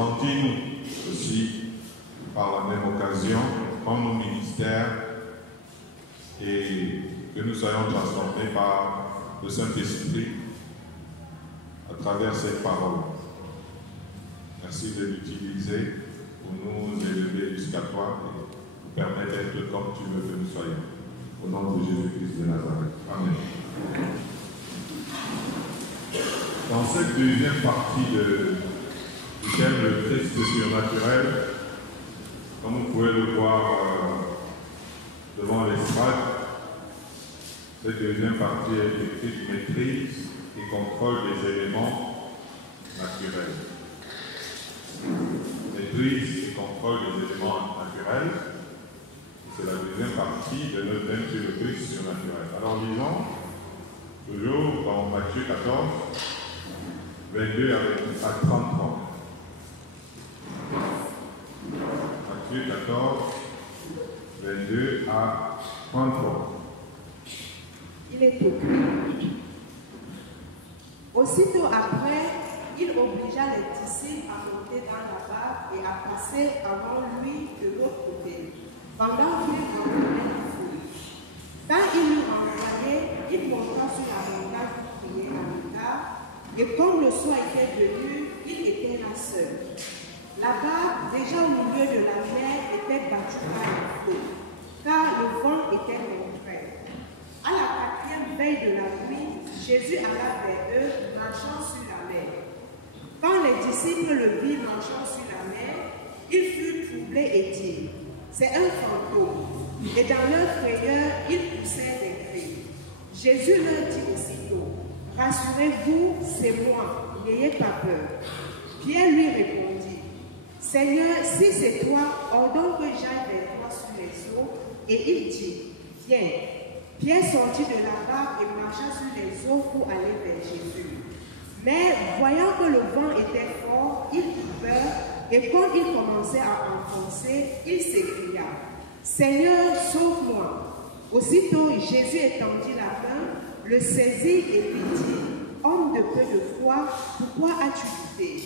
grandis-nous aussi par la même occasion, dans nos ministères, et que nous soyons transformés par le Saint-Esprit à travers cette parole. Merci de l'utiliser pour nous élever jusqu'à toi et nous permettre d'être comme tu veux que nous soyons. Au nom de Jésus-Christ de Nazareth. Amen. Dans cette deuxième partie du thème le Christ surnaturel, comme vous pouvez le voir devant l'estrade, cette deuxième partie est écrite maîtrise et contrôle des éléments naturels. Maîtrise et contrôle des éléments naturels. C'est la deuxième partie de notre thème sur le Christ surnaturel. Alors lisons toujours dans Matthieu 14, 22 à 33. Matthieu 14, 22 à 33. Il est écrit. Aussitôt après, il obligea les disciples à monter dans la barque et à passer avant lui de l'autre côté, pendant qu'il rencontrait la foule. Quand il eut envoyé, il monta sur la montagne pour prier à l'état, et comme le soir était venu, il était là seul. La barque, déjà au milieu de la mer, était battue par le flot, car le vent était contraire. À la quatrième veille de la nuit, Jésus alla vers eux, marchant sur la mer. Quand les disciples le virent marchant sur la mer, ils furent troublés et dirent, « C'est un fantôme. » Et dans leur frayeur, ils poussèrent des cris. Jésus leur dit aussitôt, « Rassurez-vous, c'est moi, n'ayez pas peur. » Pierre lui répondit, « Seigneur, si c'est toi, ordonne que j'aille vers toi sur les eaux. » Et il dit, « Viens. » Pierre sortit de la barque et marcha sur les eaux pour aller vers Jésus. Mais voyant que le vent était fort, il eut peur, et quand il commençait à enfoncer, il s'écria, « Seigneur, sauve-moi !» Aussitôt Jésus étendit la main, le saisit et lui dit, « Homme de peu de foi, pourquoi as-tu douté ?»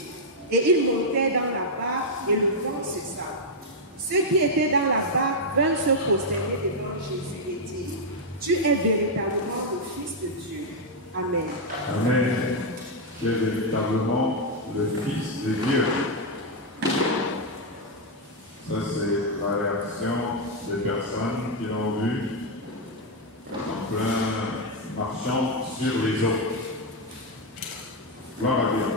Et ils montèrent dans la barque et le vent cessa. Ceux qui étaient dans la barque vinrent se prosterner devant Jésus et dirent, « Tu es véritablement le Fils de Dieu. » Amen. Amen. Tu es véritablement le Fils de Dieu. Ça, c'est la réaction des personnes qui l'ont vu en plein marchant sur les eaux. Gloire à Dieu.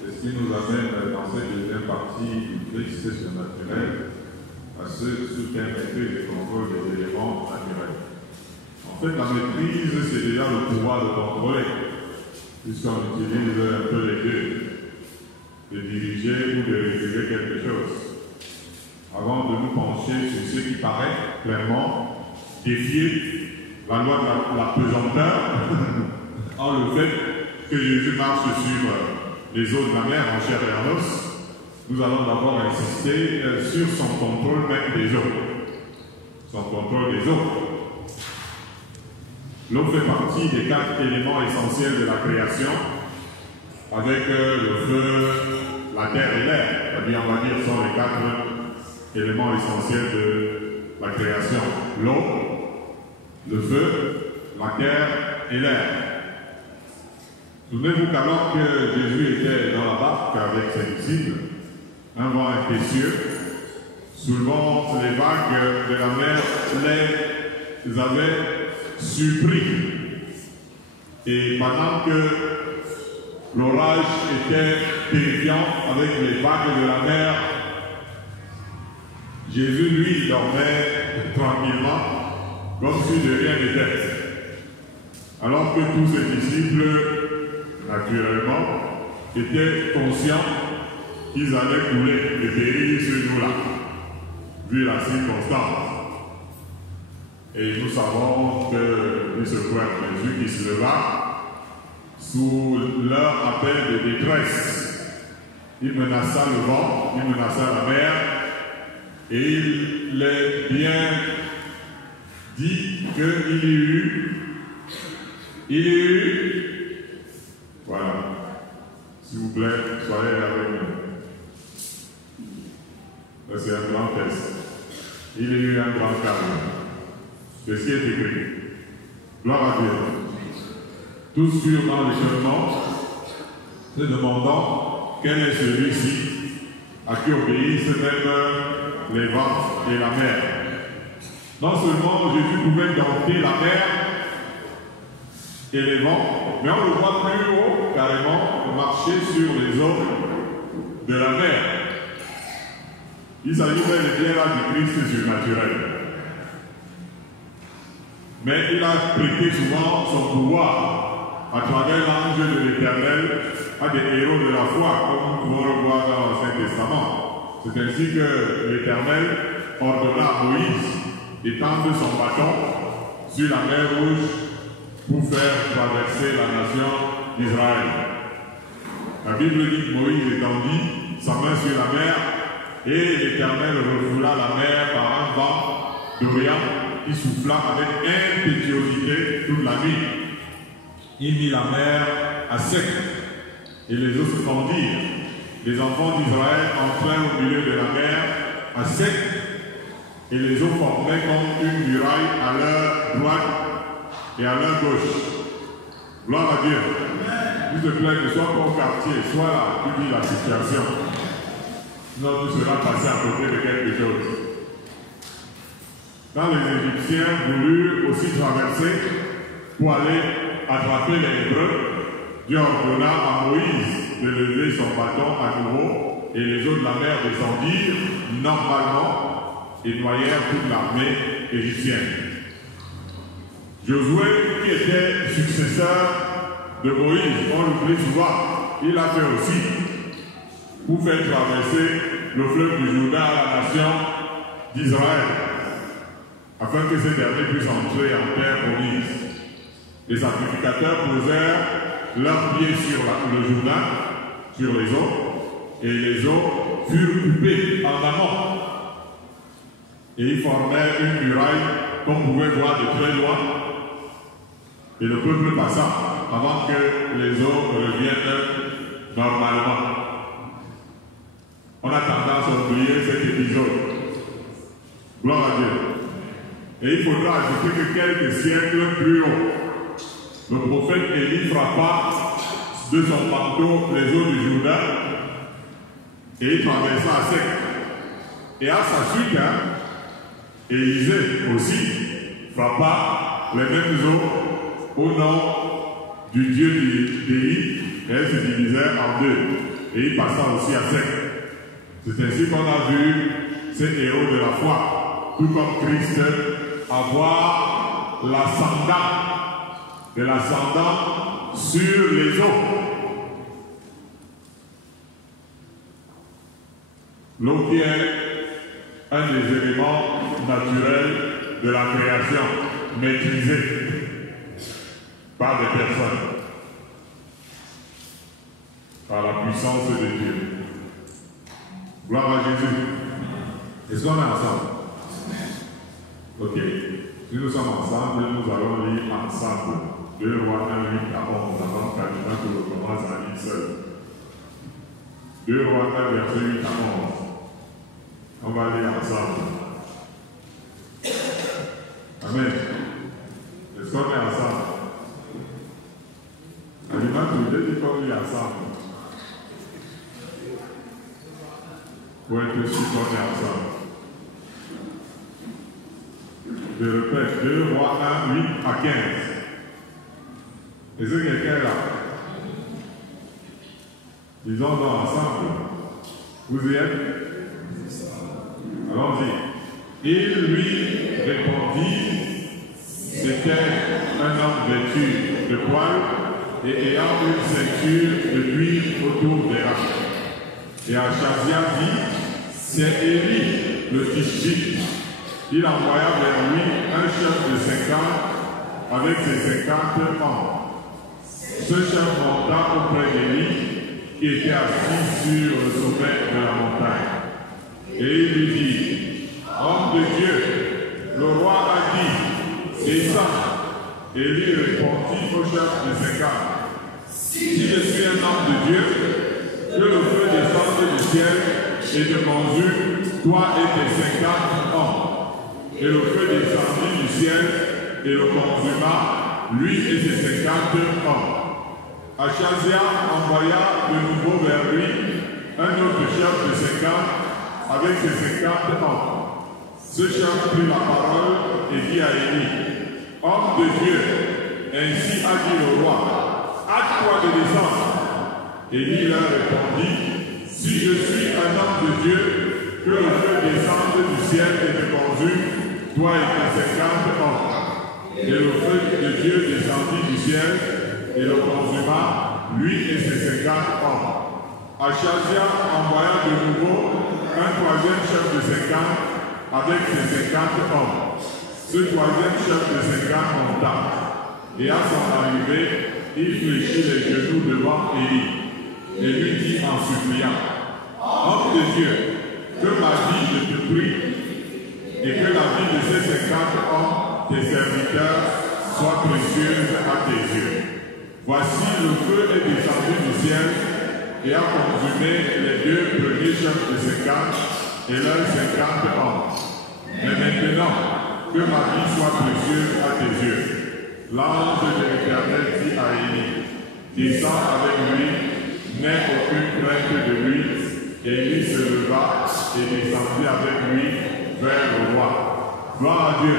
C'est ce qui nous amène dans cette deuxième partie du Christ surnaturel à ceux sous quelle maîtrise et contrôle des éléments naturels. En fait, la maîtrise, c'est déjà le pouvoir de contrôler, puisqu'on utilise un peu les deux, de diriger ou de réguler quelque chose. Avant de nous pencher sur ce qui paraît clairement défier la loi de la pesanteur, en le fait que Jésus marche sur les eaux de la mer en chair et en os, nous allons d'abord insister sur son contrôle même des eaux. Son contrôle des eaux. L'eau fait partie des 4 éléments essentiels de la création, avec le feu, la terre et l'air. C'est-à-dire, on va dire, sont les 4 éléments essentiels de la création. L'eau, le feu, la terre et l'air. Souvenez-vous qu'alors que Jésus était dans la barque avec ses disciples, un vent impétueux, soulevant les vagues de la mer, les avait surpris. Et pendant que l'orage était terrifiant avec les vagues de la mer, Jésus, lui, dormait tranquillement, comme si de rien n'était. Alors que tous ses disciples, naturellement, étaient conscients qu'ils allaient couler et périr ce jour-là, vu la circonstance. Et nous savons que ce frère Jésus qui se leva sous leur appel de détresse. Il menaça le vent, il menaça la mer, et il est bien dit qu'il y eut, voilà, s'il vous plaît, soyez avec nous. c'est un grand test. Il y a eu un grand calme. C'est ce qui est écrit. Gloire à Dieu. Tous furent dans l'étonnement, se demandant quel est celui-ci à qui obéissent même les vents et la mer. Non seulement Jésus pouvait dompter la mer et les vents, mais on le voit plus haut, carrément, marcher sur les eaux de la mer. Il s'agit bel et bien là du Christ surnaturel. Mais il a prêté souvent son pouvoir à travers l'ange de l'Éternel à des héros de la foi, comme nous pouvons le voir dans l'Ancien Testament. C'est ainsi que l'Éternel ordonna à Moïse d'étendre son bâton sur la mer Rouge pour faire traverser la nation d'Israël. La Bible dit que Moïse étendit sa main sur la mer et l'Éternel refoula la mer par un vent d'Orient qui souffla avec impétuosité toute la nuit. Il mit la mer à sec et les eaux se fendirent. Les enfants d'Israël entrèrent au milieu de la mer à sec et les eaux formaient comme une muraille à leur droite et à leur gauche. Gloire à Dieu. S'il te plaît, ne sois pas au quartier, sois là, tu vis la situation. Sinon, tu seras passé à côté de quelque chose. Quand les Égyptiens voulurent aussi traverser pour aller attraper les Hébreux, Dieu ordonna à Moïse de lever son bâton à nouveau et les eaux de la mer descendirent normalement et noyèrent toute l'armée égyptienne. Josué, qui était successeur de Moïse, on l'oublie souvent, il a fait aussi pour faire traverser le fleuve du Jourdain à la nation d'Israël, afin que ces derniers puissent entrer en terre promise. Les sacrificateurs posèrent leurs pieds sur le Jourdain, sur les eaux, et les eaux furent coupées en amont. Et ils formaient une muraille qu'on pouvait voir de très loin, et le peuple passa avant que les eaux reviennent normalement. On a tendance à oublier cet épisode. Gloire à Dieu. Et il faudra ajouter que quelques siècles plus haut, le prophète Élie frappa de son manteau les eaux du Jourdain et il traversa à sec. Et à sa suite, Élisée aussi frappa les mêmes eaux au nom du Dieu d'Élie et elles se divisèrent en deux. Et il passa aussi à sec. C'est ainsi qu'on a vu ces héros de la foi, tout comme Christ, avoir l'ascendant sur les eaux. L'eau qui est un des éléments naturels de la création, maîtrisé par des personnes, par la puissance de Dieu. Gloire à Jésus. Est-ce qu'on est ensemble? Ok. Si nous sommes ensemble, nous allons lire ensemble 2 Rois 1, 8 à 11, avant que l'on commence à lire seul. 2 Rois 1, verset 8 à 11. On va lire ensemble. Amen. Est-ce qu'on est ensemble? Aliment, tu veux dire qu'on lit ensemble? Pour être sûr qu'on est ensemble. Je répète, 2 Rois 1, 8 à 15. Est-ce que quelqu'un est là? Disons donc ensemble. Vous y êtes? Allons-y. Il lui répondit, c'était un homme vêtu de poil et ayant une ceinture de cuir autour des reins. Et Achazia dit, c'est Élie le Tishbite. Il envoya vers lui un chef de 50 avec ses 50 hommes. Ce chef monta auprès d'Élie qui était assis sur le sommet de la montagne. Et il lui dit, homme de Dieu, le roi a dit, descends. Élie répondit au chef de 50, si je suis un homme de Dieu, que le feu descende du ciel et te consume, toi et tes 50 hommes. Et le feu descendit du ciel et le consuma, lui et ses 50 hommes. Achazia envoya de nouveau vers lui un autre chef de 50 avec ses 50 hommes. Ce chef prit la parole et dit à Élie, homme de Dieu, ainsi a dit le roi, hâte-toi de descendre. Élie leur répondit, si je suis un homme de Dieu, que le feu descende du ciel et te consume, toi et tes 50 hommes. Et le feu de Dieu descendit du ciel et le consuma, lui et ses 50 hommes. Achazia envoya de nouveau un troisième chef de 50 avec ses 50 hommes. Ce troisième chef de 50 monta, et à son arrivée, il fléchit les genoux devant Élie, et lui dit en suppliant, homme de Dieu, que ma vie, je te prie, et que la vie de ces 50 hommes, tes serviteurs, soit précieuse à tes yeux. Voici le feu est descendu du ciel et a consumé les deux premiers chefs de 50 et leurs 50 hommes. Mais maintenant, que ma vie soit précieuse à tes yeux. L'ange de l'Éternel dit à Élie, descends avec lui, n'aie aucune crainte de lui. Et Élie se leva et descendit avec lui vers le roi. Gloire à Dieu.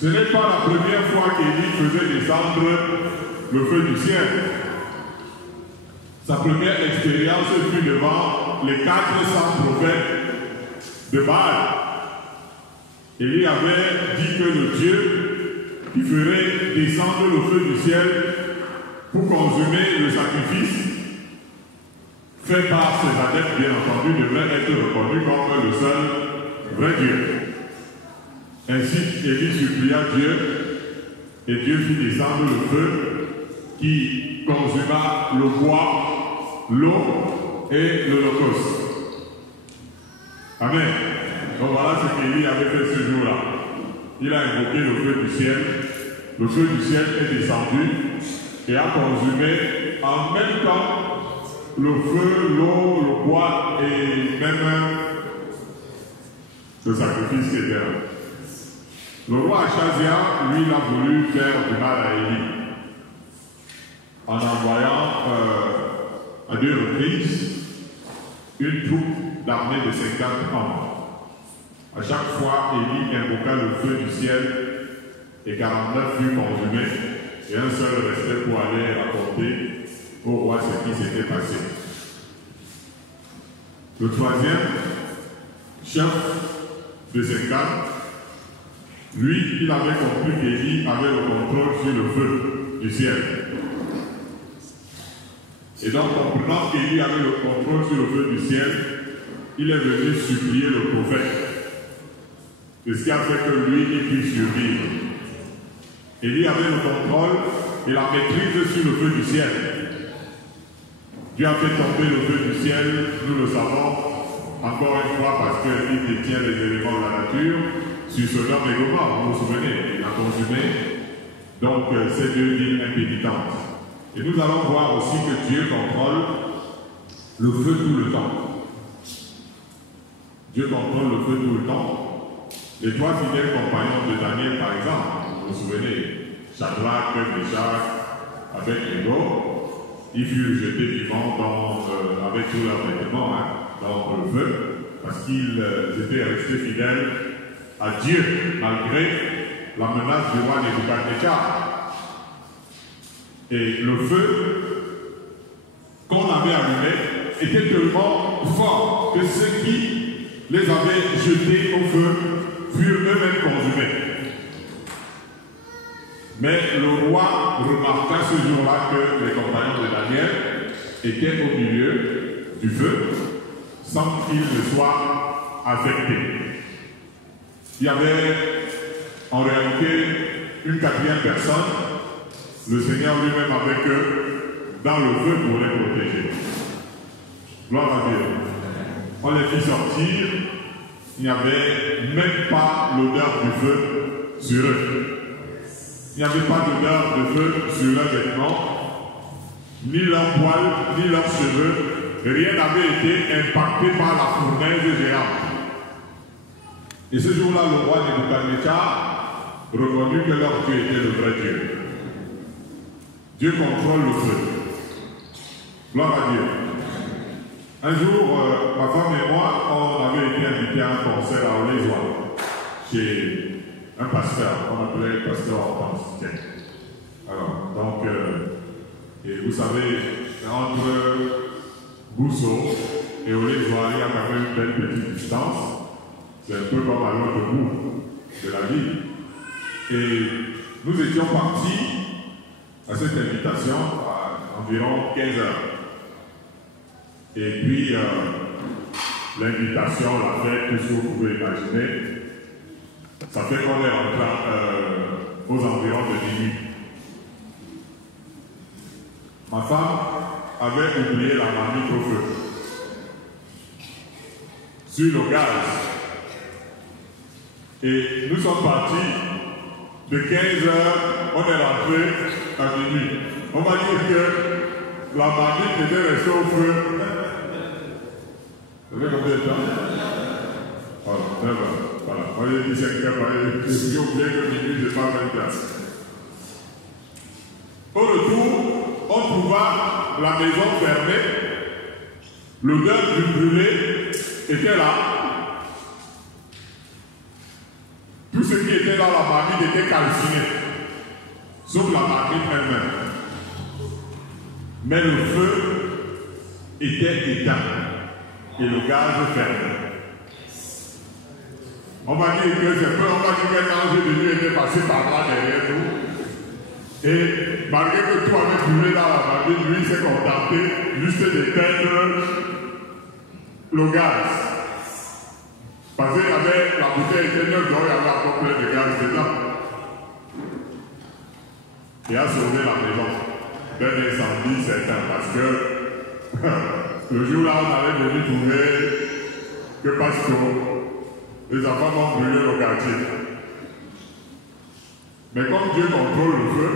Ce n'est pas la première fois qu'Élie faisait descendre le feu du ciel. Sa première expérience fut devant les 400 prophètes de Baal. Élie avait dit que le Dieu qui ferait descendre le feu du ciel pour consumer le sacrifice fait par ses adeptes, bien entendu, devrait être reconnu comme le seul vrai Dieu. Ainsi, Élie supplia Dieu, et Dieu fit descendre le feu qui consuma le bois, l'eau et l'holocauste. Amen. Donc voilà ce qu'Élie avait fait ce jour-là. Il a invoqué le feu du ciel. Le feu du ciel est descendu et a consumé en même temps le feu, l'eau, le bois et même le sacrifice qui était là. Le roi Achazia, lui, il a voulu faire du mal à Élie en envoyant à 2 reprises une troupe d'armée de 50 hommes. À chaque fois, Élie invoqua le feu du ciel et 49 furent consumés et un seul restait pour aller rapporter au roi ce qui s'était passé. Le troisième chef de 50, lui, il avait compris qu'Élie avait le contrôle sur le feu du ciel. Et donc, comprenant qu'Élie avait le contrôle sur le feu du ciel, il est venu supplier le prophète. C'est ce qui a fait que lui, il puisse survivre. Élie avait le contrôle et la maîtrise sur le feu du ciel. Dieu a fait tomber le feu du ciel, nous le savons, encore une fois parce qu'il détient les éléments de la nature, sur Sodome et Gomorrhe, vous vous souvenez, il a consumé donc ces deux villes impénitentes. Et nous allons voir aussi que Dieu contrôle le feu tout le temps. Dieu contrôle le feu tout le temps. Les trois fidèles compagnons de Daniel, par exemple, vous vous souvenez, Shadrach, Meshach, Abed-Nego, ils furent jetés vivants avec tous leurs vêtements dans le feu, parce qu'ils étaient restés fidèles à Dieu, malgré la menace du roi Nebuchadnezzar. Et le feu qu'on avait allumé était tellement fort que ceux qui les avaient jetés au feu furent eux-mêmes consumés. Mais le roi remarqua ce jour-là que les compagnons de Daniel étaient au milieu du feu sans qu'ils ne soient affectés. Il y avait en réalité une quatrième personne, le Seigneur lui-même avec eux, dans le feu pour les protéger. Gloire à Dieu. On les fit sortir, il n'y avait même pas l'odeur du feu sur eux. Il n'y avait pas d'odeur de feu sur leurs vêtements, ni leurs poils, ni leurs cheveux, rien n'avait été impacté par la fournaise géante. Et ce jour-là, le roi Nebuchadnezzar reconnut que leur Dieu était le vrai Dieu. Dieu contrôle le feu. Gloire à Dieu. Un jour, ma femme et moi, on avait été invités à un concert à Olézois, chez un pasteur, qu'on appelait le pasteur Hortense. Alors, donc, et vous savez, entre Bousseau et Olézois, il y a quand même une belle petite distance. C'est un peu comme à l'autre bout de la ville. Et nous étions partis à cette invitation à environ 15 heures. Et puis, l'invitation, la fête, tout ce que vous pouvez imaginer, ça fait qu'on est rentré aux environs de minuit. Ma femme avait oublié la marmite au feu. Sur le gaz. Et nous sommes partis de 15 heures, on est rentré à minuit. On va dire que la marmite était restée au feu. Vous savez combien de temps? Voilà, 9 heures. Voilà. Moi j'ai dit 5 heures, j'ai oublié que minuit, je pas 24. Au retour, on trouva la maison fermée, l'odeur du brûlé était là. Tout ce qui était dans la marmite était calciné, sauf la marmite elle-même. Mais le feu était éteint et le gaz fermé. On va dire que c'est peu, on va dire qu'un ange de Dieu était passé par là derrière nous. Et malgré que tout avait brûlé dans la marmite, lui s'est contenté juste d'éteindre le gaz. Parce qu'il y avait la bouteille était neuve, donc il y avait encore plein de gaz dedans. Et a sauvé la maison d'un incendie certain. Parce que le jour-là, on allait venir trouver que parce que les enfants vont brûler le quartier. Mais comme Dieu contrôle le feu,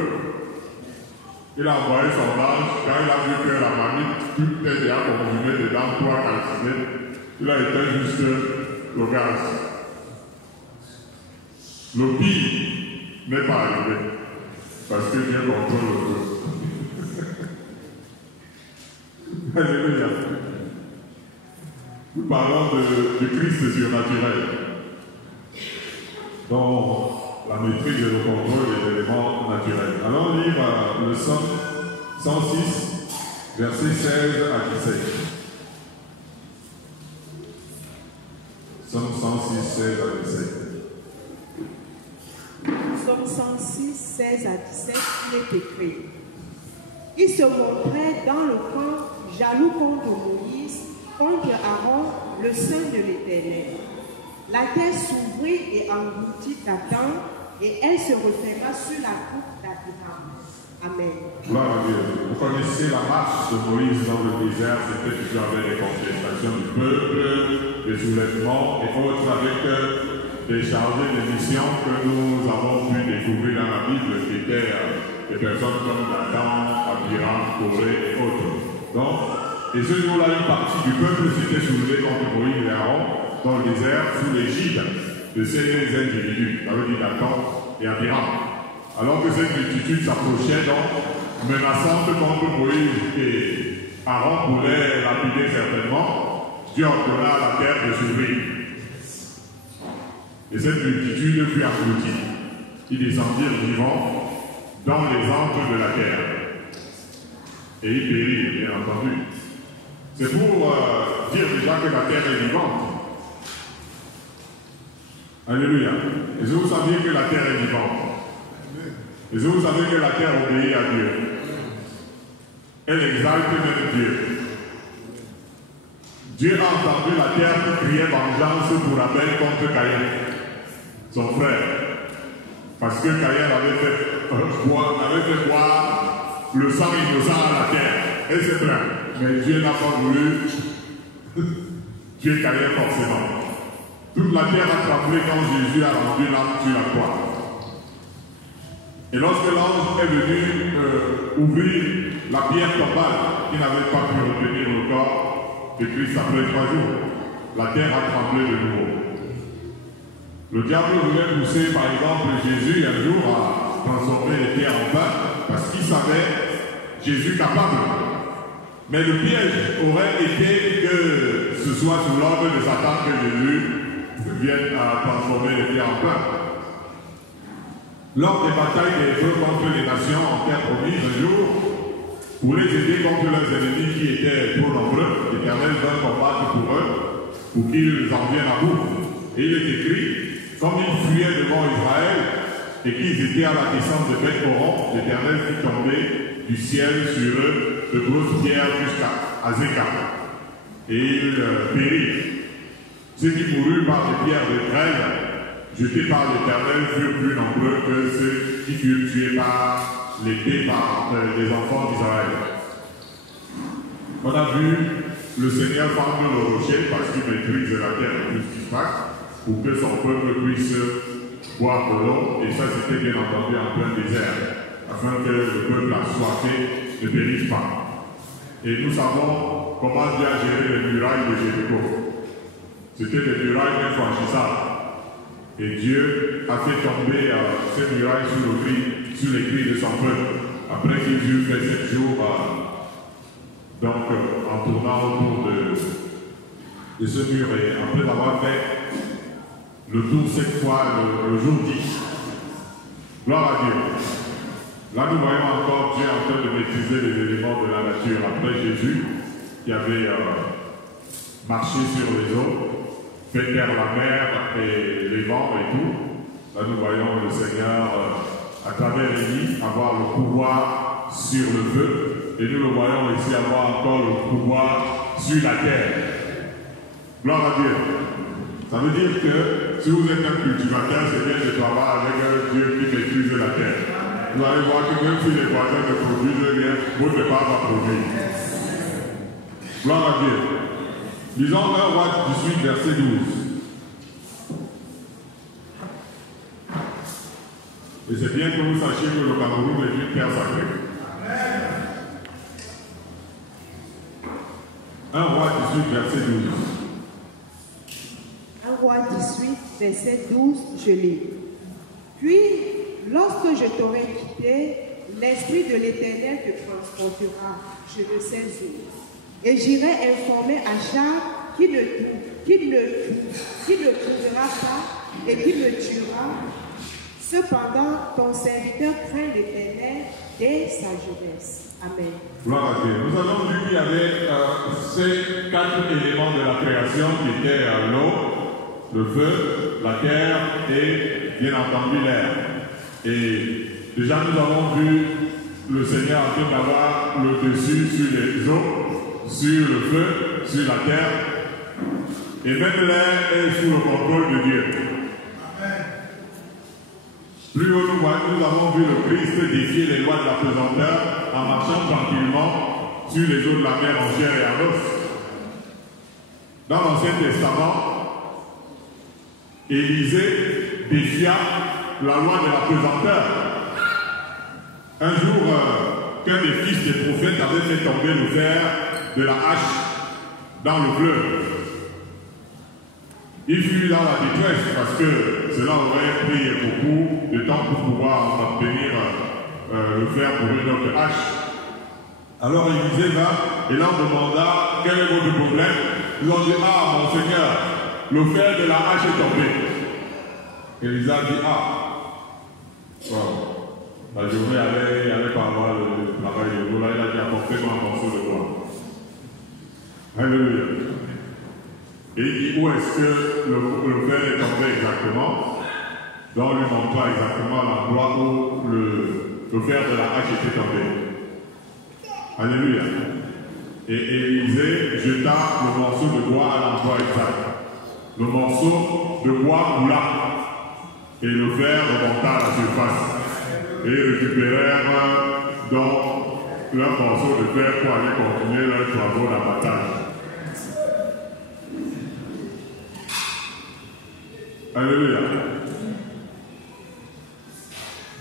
il a envoyé son ange. Quand il a vu que la marmite, tout était déjà consumé dedans, toi calciné, il a éteint juste le gaz. Le pire n'est pas arrivé parce que Dieu contrôle le feu. Alléluia. Nous parlons de Christ surnaturel, dont la maîtrise et le contrôle des éléments naturels. Allons lire le Psaume 106, versets 16 à 17. Psaume 106, 16 à 17. Psaume 106, 16 à 17, il est écrit. Il se montrait dans le camp jaloux contre Moïse, contre Aaron, le saint de l'Éternel. La terre s'ouvrit et engloutit Dathan, et elle se referma sur la coupe d'Abraham. Amen. Gloire à Dieu. Vous connaissez la marche de Moïse dans le désert, c'était toujours avec des contestations du peuple, des soulèvements et autres, avec des chargés de missions que nous avons pu découvrir dans la Bible, qui étaient des personnes comme Dathan, Abiram, Corée et autres. Donc, et ce jour-là, une partie du peuple s'était soulevée contre Moïse et Aaron dans le désert sous l'égide de ces individus, ça veut dire Dathan et Abiram. Alors que cette multitude s'approchait donc, menaçante contre Moïse et Aaron pourrait lapider certainement, Dieu ordonna à la terre de s'ouvrir. Et cette multitude fut engloutie. Ils descendirent vivants dans les antres de la terre. Et ils périrent, bien entendu. C'est pour dire déjà que la terre est vivante. Alléluia. Est-ce que vous saviez que la terre est vivante? Est-ce que vous savez que la terre obéit à Dieu? Elle exalte même Dieu. Dieu a entendu la terre qui criait vengeance pour Abel contre Caïn, son frère. Parce que Caïn avait fait boire le sang innocent à la terre. Et c'est vrai. Mais Dieu n'a pas voulu tuer Caïn forcément. Toute la terre a tremblé quand Jésus a rendu l'âme sur la croix. Et lorsque l'ange est venu ouvrir la pierre tombale qui n'avait pas pu retenir le corps, de Christ après 3 jours. La terre a tremblé de nouveau. Le diable voulait pousser, par exemple, Jésus un jour à transformer les pierres en pain, parce qu'il savait Jésus capable. Mais le piège aurait été que ce soit sous l'ordre de Satan que Jésus vienne à transformer les pierres en pain. Lors des batailles des Hébreux contre les nations en terre promise, un jour, pour les aider contre leurs ennemis qui étaient trop nombreux, l'Éternel va combattre pour eux, pour qu'ils en viennent à bout. Et il est écrit, comme ils fuyaient devant Israël, et qu'ils étaient à la descente de Beth-Horon, l'Éternel fit tomber du ciel sur eux de grosses pierres jusqu'à Azéka. Et ils périrent. Ceux qui moururent par des pierres de grêle, jetés par l'Éternel, furent plus nombreux que ceux qui furent tués par l'épée par les enfants d'Israël. On a vu le Seigneur fendre le rocher parce qu'il maîtrise la terre et tout ce qui se passe, pour que son peuple puisse boire de l'eau, et ça c'était bien entendu en plein désert, afin que le peuple assoiffé ne périsse pas. Et nous savons comment Dieu a géré les murailles de Jéricho. C'était des murailles infranchissables. Et Dieu a fait tomber ces murailles sous les cris de son peuple. Après qu'ils eurent fait 7 jours, en tournant autour de ce mur, et après avoir fait le tour 7 fois le jour 10. Gloire à Dieu. Là, nous voyons encore Dieu en train de maîtriser les éléments de la nature. Après Jésus, qui avait marché sur les eaux, fait taire la mer et les vents et tout. Là, nous voyons le Seigneur, à travers Élie, avoir le pouvoir sur le feu. Et nous le voyons ici avoir encore le pouvoir sur la terre. Gloire à Dieu. Ça veut dire que si vous êtes un cultivateur, c'est bien de travailler avec un Dieu qui maîtrise la terre. Vous allez voir que même si les voisins ne produisent rien, vous ne pouvez pas produire. Gloire à Dieu. Lisons 1 Roi 18, verset 12. Et c'est bien que vous sachiez que le Cameroun est une terre sacrée. 1 Roi 18, verset 12. 1 Roi 18, verset 12, je lis. Puis, lorsque je t'aurai quitté, l'Esprit de l'Éternel te transportera, je ne sais où. Et j'irai informer Achab qui ne trouvera pas et qui me tuera. Cependant, ton serviteur craint l'Éternel dès sa jeunesse. Amen. Gloire à Dieu. Nous avons vu qu'il y avait ces 4 éléments de la création qui étaient l'eau, le feu, la terre et bien entendu l'air. Et déjà nous avons vu le Seigneur en train d'avoir le dessus sur les eaux, sur le feu, sur la terre. Et même l'air est sous le contrôle de Dieu. Plus haut, nous avons vu le Christ défier les lois de la pesanteur en marchant tranquillement sur les eaux de la mer en chair et en os. Dans l'Ancien Testament, Élisée défia la loi de la pesanteur. Un jour, qu'un des fils des prophètes avait fait tomber le fer de la hache dans le fleuve. Il fut dans la détresse parce que cela aurait pris beaucoup de temps pour pouvoir obtenir le fer pour une autre hache. Alors Élisée va et leur demanda quel est votre problème. Ils ont dit, ah mon Seigneur, le fer de la hache est tombé. Élisée a dit, ah, wow. La journée allait pas avoir le travail de l'eau, là il a dit apportez-moi un morceau de bois. Alléluia. Et il dit où est-ce que le fer est tombé exactement. Donc lui montra exactement l'endroit où le fer de la hache était tombé. Alléluia. Et Élisée jeta le morceau de bois à l'endroit exact. Le morceau de bois coula. Et le fer remonta à la surface. Et ils récupérèrent donc leur morceau de fer pour aller continuer leur travaux d'abattage. Alléluia.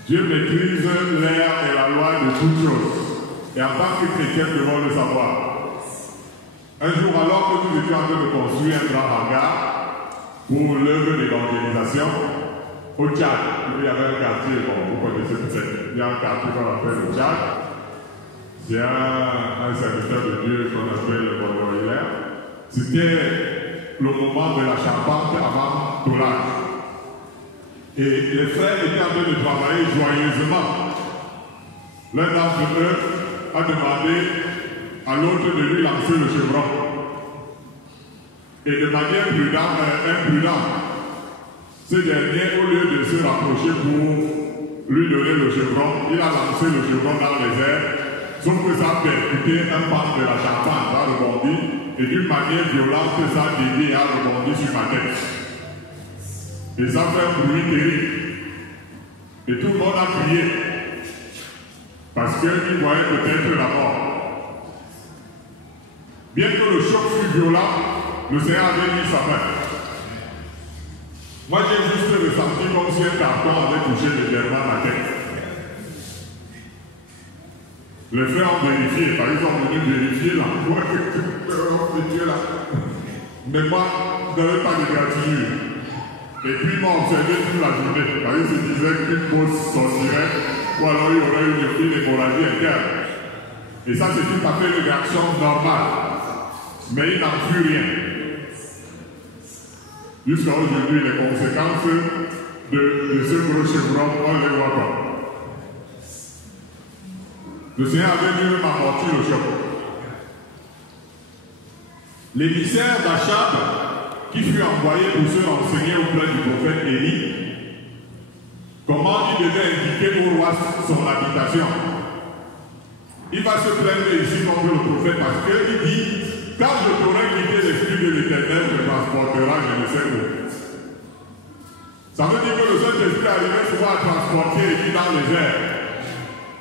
Dieu maîtrise l'air et la loi de toutes choses. Et en tant que chrétien, nous devons le savoir. Un jour, alors que nous étions en train de construire un grand hangar pour l'œuvre d'évangélisation, au Tchad, il y avait un quartier, bon, vous connaissez peut-être, il y a un quartier qu'on appelle le Tchad. C'est un serviteur de Dieu qu'on appelle le Bono Hilaire. C'était le moment de la charpente avant tournage. Et les frères étaient en train de travailler joyeusement. L'un d'entre eux a demandé à l'autre de lui lancer le chevron. Et de manière imprudente, ce dernier, au lieu de se rapprocher pour lui donner le chevron, il a lancé le chevron dans les airs, sauf que ça a percuté un pan de la charpente, ça a rebondi, et d'une manière violente, ça a dévié et a rebondi sur ma tête. Et ça fait un bruit terrible. Et tout le monde a crié, parce qu'il voyait peut-être la mort. Bien que le choc fût violent, le Seigneur avait mis sa main. Moi, j'ai juste ressenti comme si un carton avait touché légèrement ma tête. Les frères ont vérifié, par exemple, ils sont venus vérifier l'emploi de Dieu là. Mais moi, je n'avais pas de gratitude. Et puis, ils m'ont observé toute la journée. Parce qu'ils se disaient qu'une pause sortirait, ou alors il y aurait une hémorragie interne. Et ça, c'est tout à fait une réaction normale. Mais il n'en fut rien. Jusqu'à aujourd'hui, les conséquences de ce gros chevron, on ne les voit pas. Le Seigneur avait dû m'amortir le choc. L'émissaire d'Achab, qui fut envoyé pour se renseigner auprès du prophète Élie, comment il devait indiquer au roi son habitation. Il va se plaindre ici contre le prophète parce qu'il dit: quand je t'aurai quitté l'esprit de l'Éternel, je transporterai, je ne sais où. Ça veut dire que le Saint-Esprit arrivait souvent à transporter Élie dans les airs.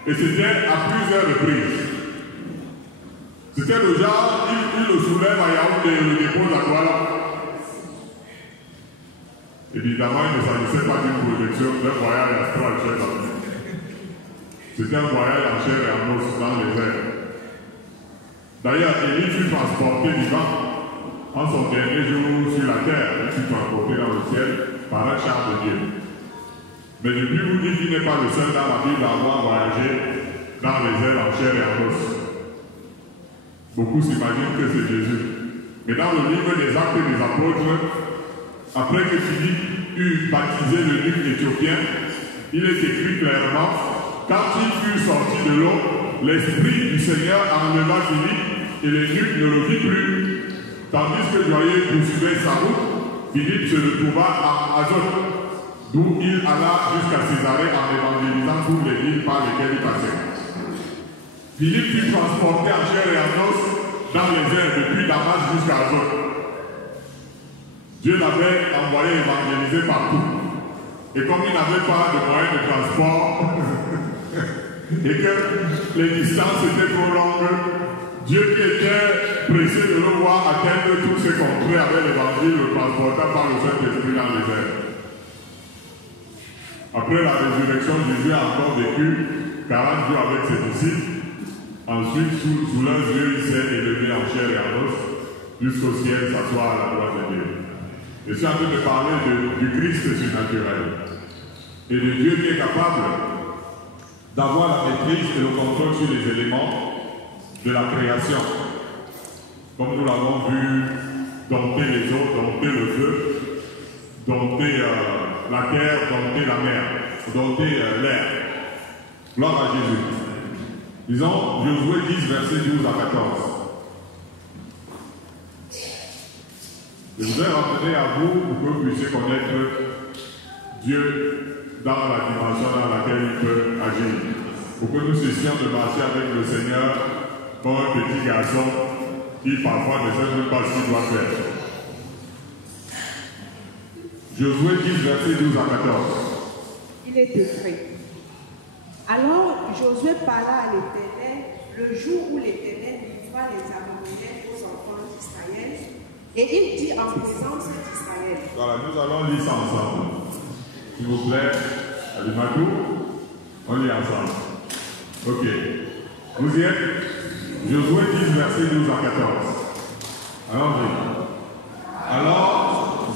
Et c'était à plusieurs reprises. C'était le genre, il le soulève à Yaoundé et le dépose à Douala. Évidemment, il ne s'agissait pas d'une projection, d'un voyage astral chez l'homme. C'était un voyage en chair et en os dans les airs. D'ailleurs, Élie fut transporté vivant en son dernier jour sur la terre. Il fut transporté dans le ciel par un char de Dieu. Mais je puis vous dire qu'il n'est pas le seul dans la Bible à avoir voyagé dans les airs en chair et en os. Beaucoup s'imaginent que c'est Jésus. Mais dans le livre des Actes des Apôtres, après que Philippe eut baptisé le nuque éthiopien, il est écrit clairement: quand il fut sorti de l'eau, l'Esprit du Seigneur enleva Philippe et l'évêque ne le vit plus. Tandis que joyeux poursuivait sa route, Philippe se retrouva à Azote, d'où il alla jusqu'à Césarée en évangélisant toutes les villes par lesquelles il passait. Philippe fut transporté en chair et en os dans les airs depuis Damas jusqu'à Azote. Dieu l'avait envoyé évangéliser partout. Et comme il n'avait pas de moyens de transport, et que les distances étaient trop longues, Dieu qui était pressé de le voir atteindre tous ses contrées avec l'évangile, le transporta par le Saint-Esprit dans les airs. Après la résurrection, Jésus a encore vécu 40 jours avec ses disciples. Ensuite, sous leurs yeux, il s'est élevé en chair et en os jusqu'au ciel, s'asseoir à la droite de Dieu. Je suis en train de parler du Christ surnaturel et de Dieu qui est capable d'avoir la maîtrise et le contrôle sur les éléments de la création. Comme nous l'avons vu, dompter les eaux, dompter le feu, dompter la terre, dompter la mer, dompter l'air. Gloire à Jésus. Disons, Josué 10, versets 12 à 14. Je voudrais ramener à vous pour que vous puissiez connaître Dieu dans la dimension dans laquelle il peut agir. Pour que nous cessions de marcher avec le Seigneur comme un petit garçon qui parfois ne sait même pas ce qu'il doit faire. Josué 10, versets 12 à 14. Il est écrit: alors Josué parla à l'Éternel le jour où l'Éternel livra les Ammoniens aux enfants d'Israël, et il dit en présence d'Israël. Voilà, nous allons lire ça ensemble. S'il vous plaît, Alimadou, on lit ensemble. Ok. Vous y êtes? Josué 10, versets 12 à 14.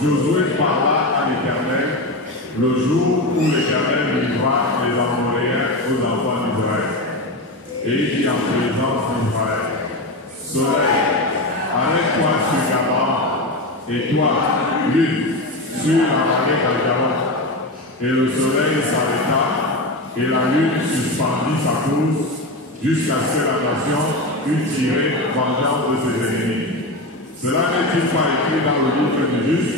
Josué parla à l'Éternel le jour où l'Éternel livra les Amoréens aux enfants d'Israël. Et il dit en présence d'Israël: Soleil, arrête-toi sur Gabon, et toi, lune, sur la vallée d'Algaron. Et le soleil s'arrêta, et la lune suspendit sa course, jusqu'à ce que la nation eût tiré vengeance de ses ennemis. Cela n'est-il pas écrit dans le livre du juste?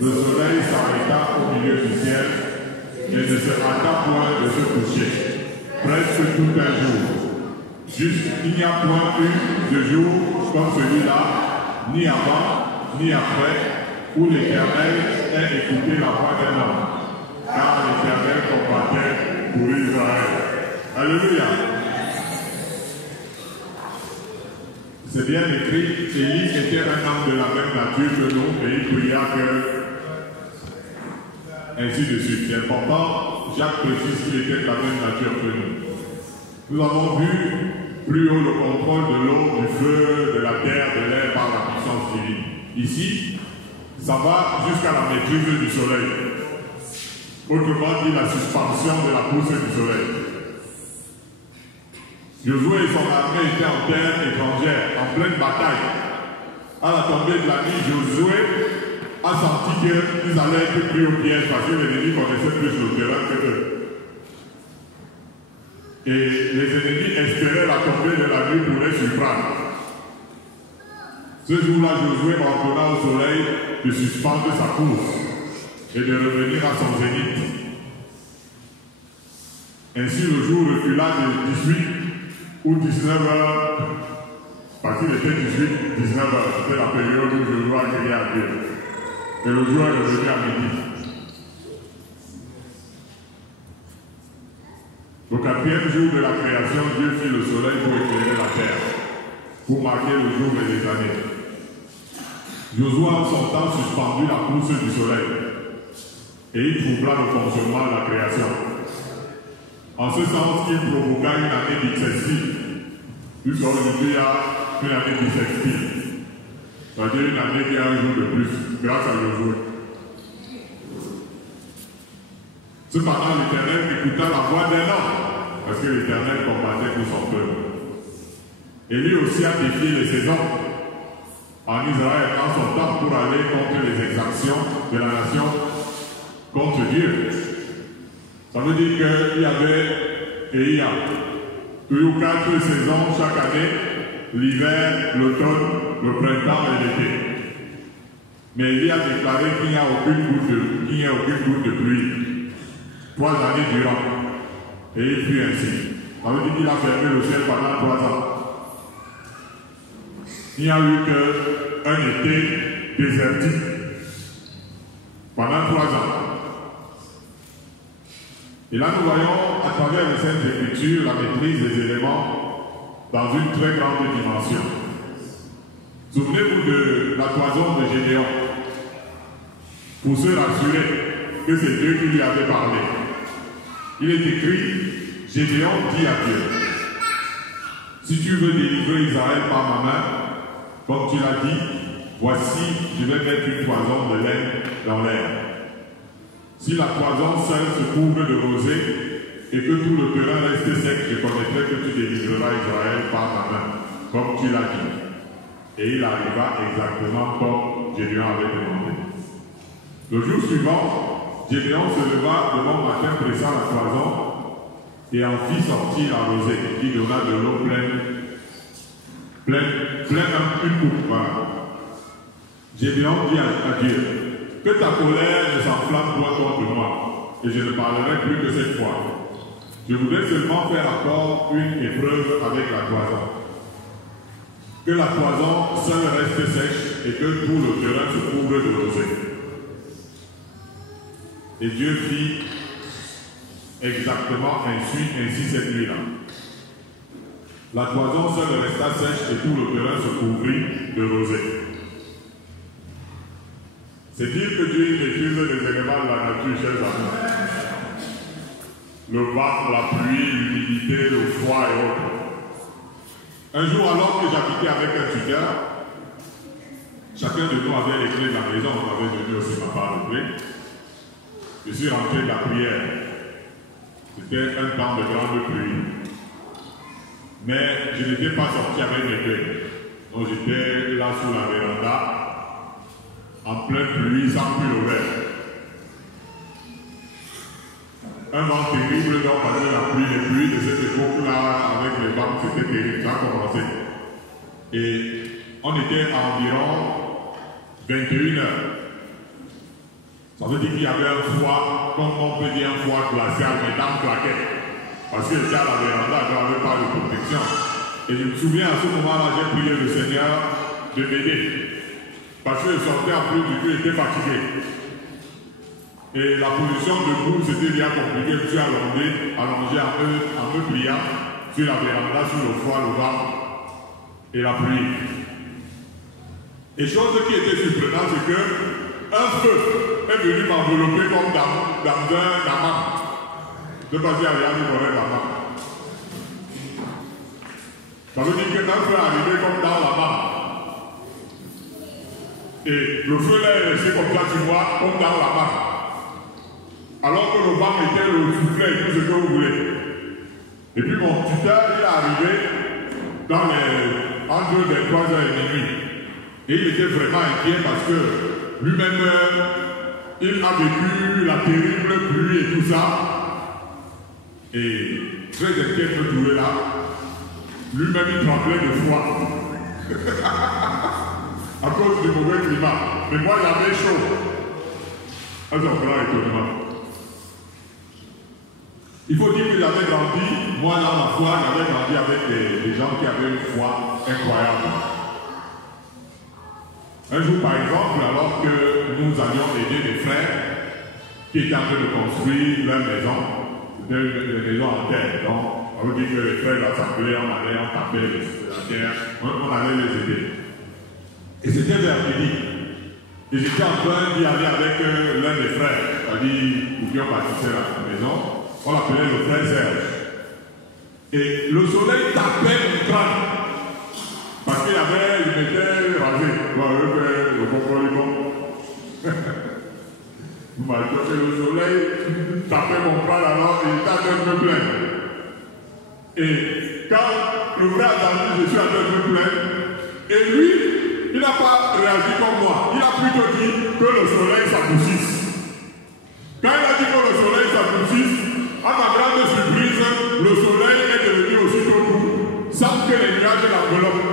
Le soleil s'arrêta au milieu du ciel, et ne se hâta point de se coucher, presque tout un jour. Juste, il n'y a point eu de jour comme celui-là, ni avant, ni après, où l'Éternel ait écouté la voix d'un homme, car l'Éternel combattait pour Israël. Alléluia. C'est bien écrit, Élie était un homme de la même nature que nous, et il pria que... ainsi de suite. C'est important, Jacques précise qu'il était de la même nature que nous. Nous avons vu plus haut le contrôle de l'eau, du feu, de la terre, de l'air par la puissance divine. Ici, ça va jusqu'à la maîtrise du soleil. Autrement dit, la suspension de la course du soleil. Josué et son armée étaient en terre étrangère, en pleine bataille. À la tombée de la nuit, Josué a senti qu'ils allaient être pris au piège parce que les ennemis connaissaient plus le terrain que eux. Et les ennemis espéraient la tombée de la nuit pour les surprendre. Ce jour-là, Josué ordonna au soleil de suspendre sa course et de revenir à son zénith. Ainsi, le jour recula de 18 ou 19 heures, parce qu'il était 18, 19 heures, c'était la période où Josué a crié à Dieu. Et le jour est revenu à midi. Au 4e jour de la création, Dieu fit le soleil pour éclairer la terre, pour marquer le jour et les années. Josué en son temps suspendit la course du soleil, et il troubla le fonctionnement de la création. En ce sens qu'il provoqua une année bissextile. Jusqu'aujourd'hui, il y a une année bissextile. C'est-à-dire une année qui a un jour de plus, grâce à Josué. Cependant, l'Éternel écouta la voix d'un homme, parce que l'Éternel combattait pour son peuple. Et lui aussi a défié les saisons en Israël en son temps pour aller contre les exactions de la nation contre Dieu. Ça veut dire qu'il y avait, et il y a, 4 saisons chaque année, l'hiver, l'automne, le printemps et l'été. Mais il y a déclaré qu'il n'y a aucune goutte de pluie 3 années durant. Et il fut ainsi. Ça veut dire qu'il a fermé le ciel pendant 3 ans. Il n'y a eu qu'un été désertique pendant 3 ans. Et là, nous voyons à travers les Saintes Écritures la maîtrise des éléments dans une très grande dimension. Souvenez-vous de la toison de Gédéon, pour se rassurer que c'est Dieu qui lui avait parlé. Il est écrit, Gédéon dit à Dieu, si tu veux délivrer Israël par ma main, comme tu l'as dit, voici, je vais mettre une toison de laine dans l'air. Si la toison seule se couvre de rosée et que tout le terrain reste sec, je connaîtrai que tu délivreras Israël par ma main, comme tu l'as dit. Et il arriva exactement comme Gédéon avait demandé. Le jour suivant, Gédéon se leva le bon matin, pressa la toison et en fit sortir la rosée, qui donna de l'eau pleine une coupe. Voilà. Gédéon dit à Dieu, que ta colère ne s'enflamme point contre moi, et je ne parlerai plus que cette fois. Je voudrais seulement faire encore une épreuve avec la toison. Que la toison seule reste sèche et que tout le terrain se couvre de rosée. Et Dieu fit exactement ainsi cette nuit-là. La toison seule resta sèche et tout le terrain se couvrit de rosée. C'est dire que Dieu maîtrise les éléments de la nature, chers amis. Le vent, la pluie, l'humidité, le froid et autres. Un jour, alors que j'habitais avec un tuteur, chacun de nous avait les clés de la maison, on avait donné aussi ma part de clés. Je suis rentré de la prière. C'était un temps de grande pluie. Mais je n'étais pas sorti avec mes clés. Donc j'étais là sous la véranda, en pleine pluie, sans pull ouvert. Un vent terrible, donc parce que la pluie, les pluies de cette époque-là, avec les vents, c'était terrible, ça a commencé. Et on était à environ 21 heures. Ça veut dire qu'il y avait un froid, comme on peut dire un froid glacial, mais dans claquette. Parce que j'étais à la véranda, je n'avais pas de protection. Et je me souviens, à ce moment-là, j'ai prié le Seigneur de m'aider. Parce que je sortais en plus du tout, j'étais fatigué. Et la position debout, c'était bien compliqué. Je me suis allongé en me pliant sur la véranda, sur le froid, le vent et la pluie. Et chose qui était surprenante, c'est que un feu est venu m'envelopper comme dans un amas. Je ne sais pas si il y a rien qui connaît l'amas. Ça veut dire qu'un feu est arrivé comme dans l'amas. Et le feu là est resté comme ça sur moi, comme dans l'amas. Alors que le vent était le soufflet et tout ce que vous voulez. Et puis mon tuteur est arrivé entre les 3h30. Et il était vraiment inquiet parce que lui-même, il a vécu la terrible pluie et tout ça. Et très inquiet de me trouver là. Lui-même, il tremblait de froid. À cause du mauvais climat. Mais moi, j'avais chaud. C'est un grand étonnement. Il faut dire que j'avais grandi, moi dans la foi, j'avais grandi avec des gens qui avaient une foi incroyable. Un jour, par exemple, alors que nous allions aider des frères qui étaient en train de construire leur maison, c'était une maison en terre, donc on veut dire que les frères l'assemblaient, on allait, on tapait la terre, on allait les aider. Et c'était vers midi. Et j'étais en train d'y aller avec l'un des frères, c'est-à-dire qui ont participé à la maison. On l'appelait le frère Serge. Et le soleil tapait mon crâne. Parce qu'il y avait, il m'était rasé. Le concours. Vous m'avez dit que le soleil tapait mon crâne alors il était en train de me plaindre. Et quand le frère a entendu, je suis en train de me plaindre. Et lui, il n'a pas réagi comme moi. Il a plutôt dit que le soleil s'adoucisse. Quand il a dit que le soleil s'adoucisse, à ma grande surprise, le soleil est devenu aussitôt doux, sans que les nuages l'enveloppent.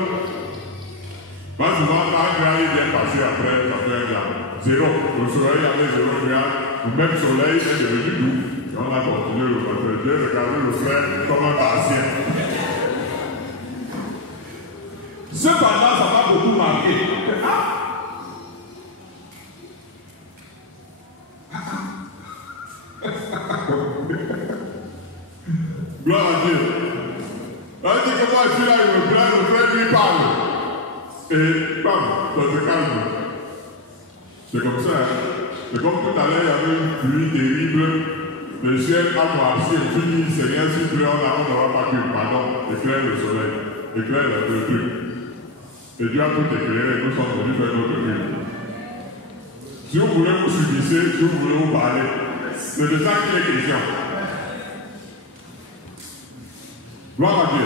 Pas souvent, quand un nuage est bien passé après, ça fait un gars. Zéro. Le soleil avait zéro nuage. Le même soleil est devenu doux. Et on a continué le matin. Regardez le frère comme un patient. Cependant, ça m'a beaucoup marqué. Gloire à Dieu. On dit que moi je suis là, le frère lui parle. Et bam, ça se calme. C'est comme ça. C'est comme tout à l'heure, il y avait une pluie terrible. Le ciel a noirci. Et je me suis dit, Seigneur, si tu es là, on n'aura pas pu. Pardon, éclaire le soleil. Éclaire le truc. Et Dieu a tout éclairé. Nous sommes venus faire notre culte. Si vous voulez vous subissez, si vous voulez vous parler, c'est de ça qu'il est question. Gloire à Dieu.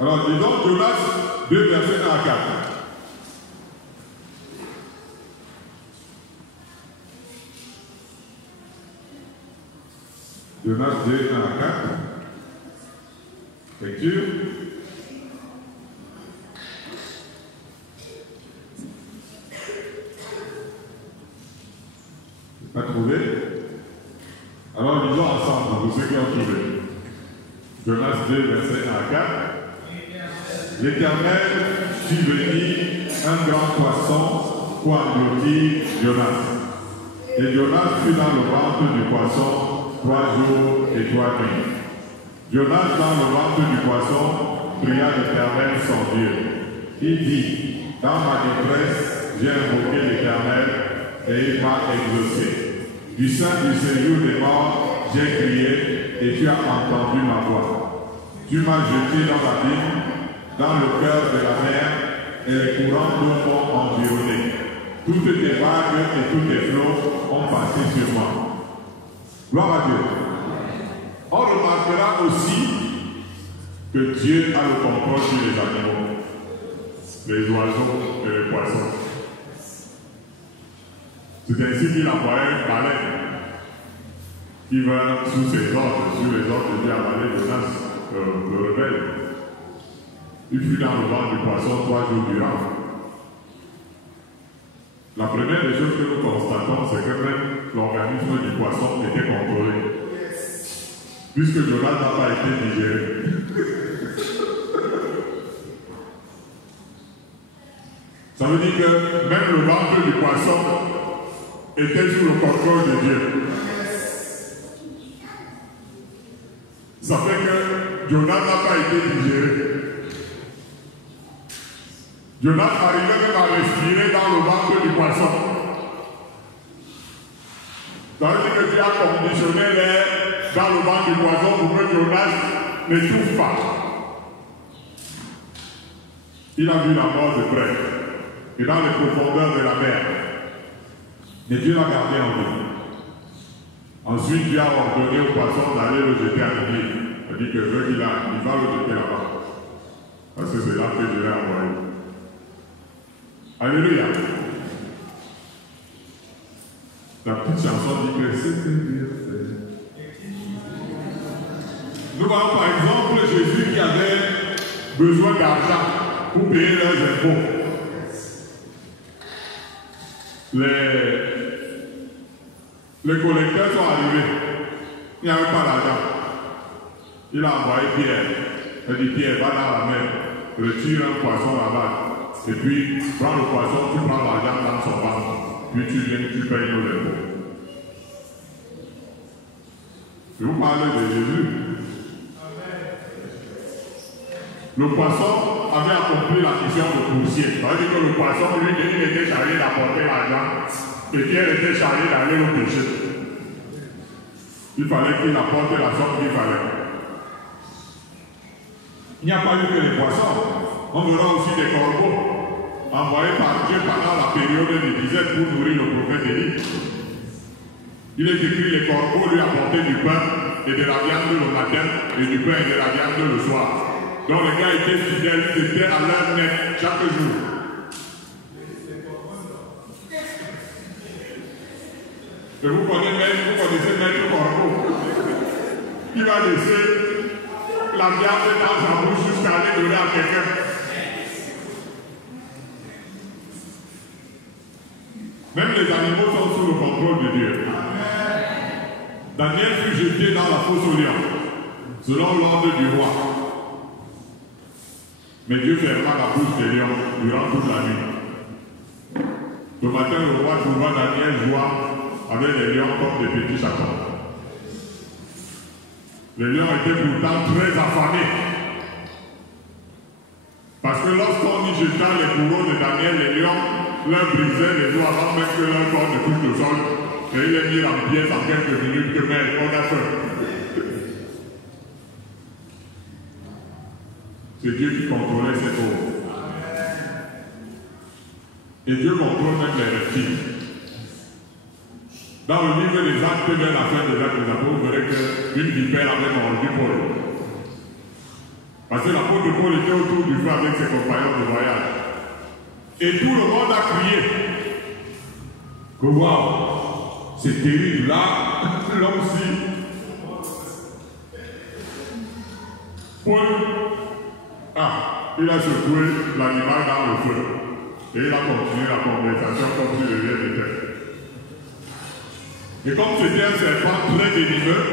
Alors, disons Jonas 2, versets 1 à 4. Jonas 2, 1 à 4. Lecture. Pas trouvé? Alors, lisons ensemble pour ceux qui ont trouvé. Jonas 2, versets 1 à 4. L'Éternel fit venir un grand poisson pour engloutir Jonas. Et Jonas fut dans le ventre du poisson 3 jours et 3 nuits. Jonas, dans le ventre du poisson, pria l'Éternel son Dieu. Il dit, dans ma détresse, j'ai invoqué l'Éternel et il m'a exaucé. Du sein du séjour des morts, j'ai crié et tu as entendu ma voix. Tu m'as jeté dans l'abîme, dans le cœur de la mer, et les courants d'eau m'ont environné. toutes tes vagues et tous tes flots ont passé sur moi. Gloire à Dieu. On remarquera aussi que Dieu a le contrôle sur les animaux, les oiseaux et les poissons. C'est ainsi qu'il envoyait un baleine qui va sous ses ordres, sur les ordres de Dieu, avaler Jonas, le rebelle. Il fut dans le ventre du poisson 3 jours durant. La première des choses que nous constatons, c'est que même l'organisme du poisson était contrôlé. Puisque Jonas n'a pas été digéré. Ça veut dire que même le ventre du poisson était sous le contrôle de Dieu. Ça fait que Jonas n'a pas été digéré. Jonas arrivait même à respirer dans le ventre du poisson. Ça veut dire que Dieu a conditionné l'air dans le ventre du poisson pour que Jonas n'étouffe pas. Il a vu la mort de près et dans les profondeurs de la mer. Mais Dieu l'a gardé en vie. Ensuite, Dieu a ordonné au poisson d'aller le jeter à l'île. Il a dit que veut qu'il a, il va le jeter là-bas. Parce que c'est là que je l'ai envoyé. Alléluia. La petite chanson dit que c'est Dieu fait. Nous voyons par exemple Jésus qui avait besoin d'argent pour payer leurs impôts. Les collecteurs sont arrivés. Il n'y avait pas d'argent. Il a envoyé Pierre. Il a dit Pierre, va dans la mer, retire un poisson là-bas. Et puis, prends le poisson, tu prends l'argent dans son ventre. Puis tu viens, tu payes nos impôts. Je vous parle de Jésus. Le poisson avait accompli la mission de coursier. Ça veut dire que le poisson, lui, il était chargé d'apporter l'argent. Et Pierre était chargé d'aller au péché. Il fallait qu'il apporte la somme qu'il fallait. Il n'y a pas eu que les poissons. On verra aussi des corbeaux envoyés par Dieu pendant la période de disette pour nourrir le prophète Élie. Il est écrit les corbeaux lui apportaient du pain et de la viande le matin et du pain et de la viande le soir. Donc les gars étaient fidèles, ils étaient à leur net chaque jour. Et vous connaissez Maître Corbeau. Il va laisser la viande dans sa bouche jusqu'à aller donner à quelqu'un. Même les animaux sont sous le contrôle de Dieu. Daniel fut jeté dans la fosse au lion, selon l'ordre du roi. Mais Dieu ferma la bouche des lions durant toute la nuit. Le matin, le roi trouva Daniel jouant avec les lions comme des petits chatons. Les lions étaient pourtant très affamés. Parce que lorsqu'on y jeta les bourreaux de Daniel, les lions leur brisaient les os avant même que leur corps ne touche le sol. Et ils les mirent en pièces en quelques minutes que même on a faim. C'est Dieu qui contrôlait cette eau. Et Dieu contrôle même les reptiles. Dans le livre des Actes, vers la fin de l'Acte des Apôtres, vous verrez qu'une vipère avait mordu Paul. Parce que l'apôtre Paul était autour du feu avec ses compagnons de voyage. Et tout le monde a crié que waouh, c'est terrible là, là aussi. Paul, il a secoué l'animal dans le feu. Et il a continué la conversation comme si le rien n'était. Et comme c'était un serpent très venimeux,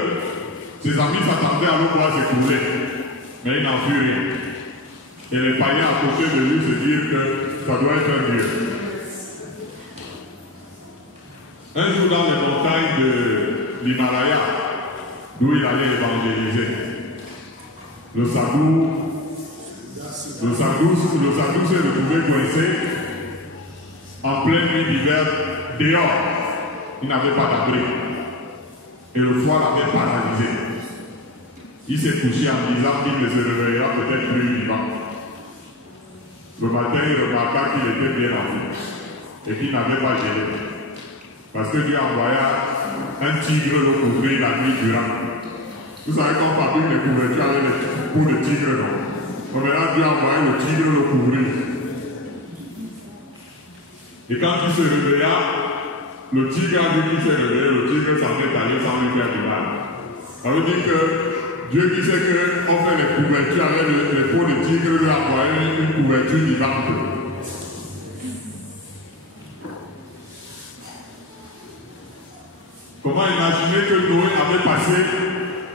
ses amis s'attendaient à le voir s'écrouler. Mais il n'en fut rien. Et les païens à côté de lui se dirent que ça doit être un Dieu. Un jour dans les montagnes de l'Himalaya, d'où il allait évangéliser, le sadou s'est retrouvé coincé en pleine nuit d'hiver dehors. Il n'avait pas d'abri. Et le froid l'avait paralysé. Il s'est couché en disant qu'il ne se réveillera peut-être plus vivant. Le matin, il remarqua qu'il était bien en vie. et qui n'avait pas gêné. Parce que Dieu envoya un tigre le couvrir la nuit durant. Vous savez qu'on fabrique des couvertures avec des peaux de tigre, non? Donc maintenant Dieu envoya le tigre le couvrir. Et quand il se réveilla, le tigre a vu qu'il s'est réveillé, le tigre s'en est allé sans lui faire du mal. Ça veut dire que Dieu qui sait qu'on fait les couvertures avec les peaux de tigre, lui a envoyé une couverture vivante. Comment imaginer que Noé avait passé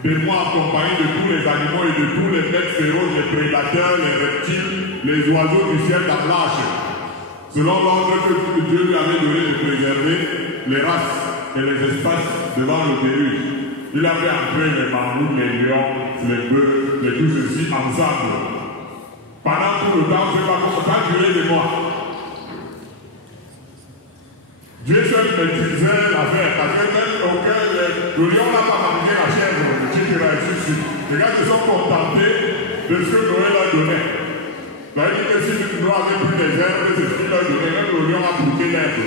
des mois accompagné de tous les animaux et de tous les bêtes féroces, les prédateurs, les reptiles, les oiseaux du ciel dans l'arche, selon l'ordre que Dieu lui avait donné de préserver les races et les espaces devant le déluge. Il a fait entrer les mammouths, les lions, les bœufs, les tout ceci ensemble. Pendant tout le temps, je ne sais pas comment ça a duré des mois. Dieu seul maîtrisait l'affaire parce que même le lion n'a pas mangé la chèvre, le tigre a ainsi de suite. Les gars se sont contentés de ce que Noé leur donnait. Ça veut dire que si Noé avait pris des herbes, c'est ce qu'il leur donnait, même le lion a bouqué l'herbe.